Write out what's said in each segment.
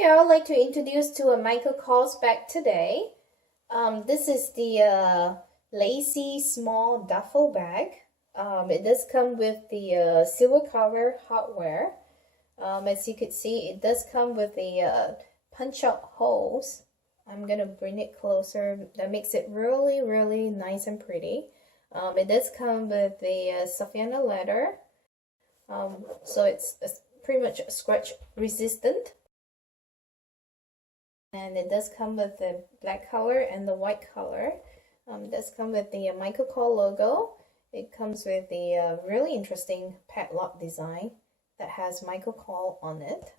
here, I would like to introduce to a Michael Kors bag today. This is the Lacey small duffel bag. It does come with the silver cover hardware. As you can see, it does come with the punch-out holes. I'm gonna bring it closer. That makes it really, really nice and pretty. It does come with the Savannah leather, so it's pretty much scratch resistant. And it does come with the black color and the white color. It does come with the Michael Kors logo. It comes with the really interesting padlock design that has Michael Kors on it.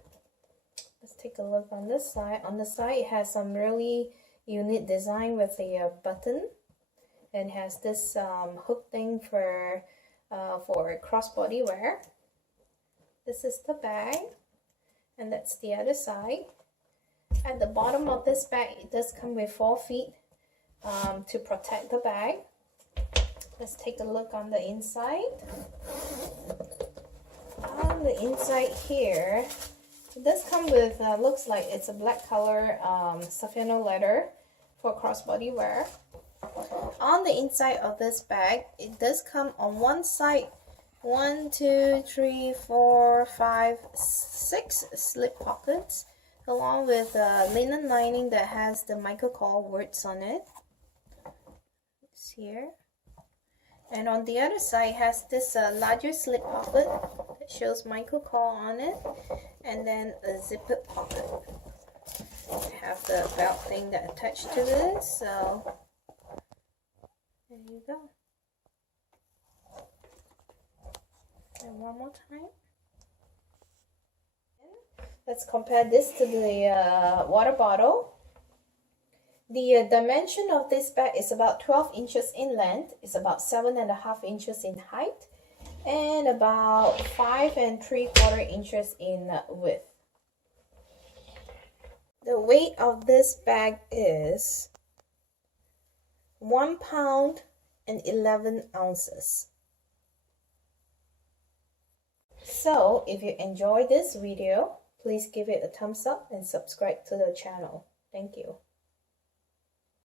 Let's take a look on this side. On the side, it has some really unique design with the button. And it has this hook thing for crossbody wear. This is the bag, and that's the other side. At the bottom of this bag, it does come with 4 feet to protect the bag. Let's take a look on the inside. On the inside here, it does come with, looks like it's a black color Savannah leather for crossbody wear. On the inside of this bag, it does come on one side 1, 2, 3, 4, 5, 6 slip pockets, along with a linen lining that has the Michael Kors words on it. It's here. And on the other side has this larger slip pocket that shows Michael Kors on it, and then a zippered pocket. I have the belt thing that attached to this, so there you go. And one more time. Let's compare this to the water bottle. The dimension of this bag is about 12 inches in length. It's about 7.5 inches in height, and about 5 3/4 inches in width. The weight of this bag is 1 pound and 11 ounces. So, if you enjoyed this video, please give it a thumbs up and subscribe to the channel. Thank you.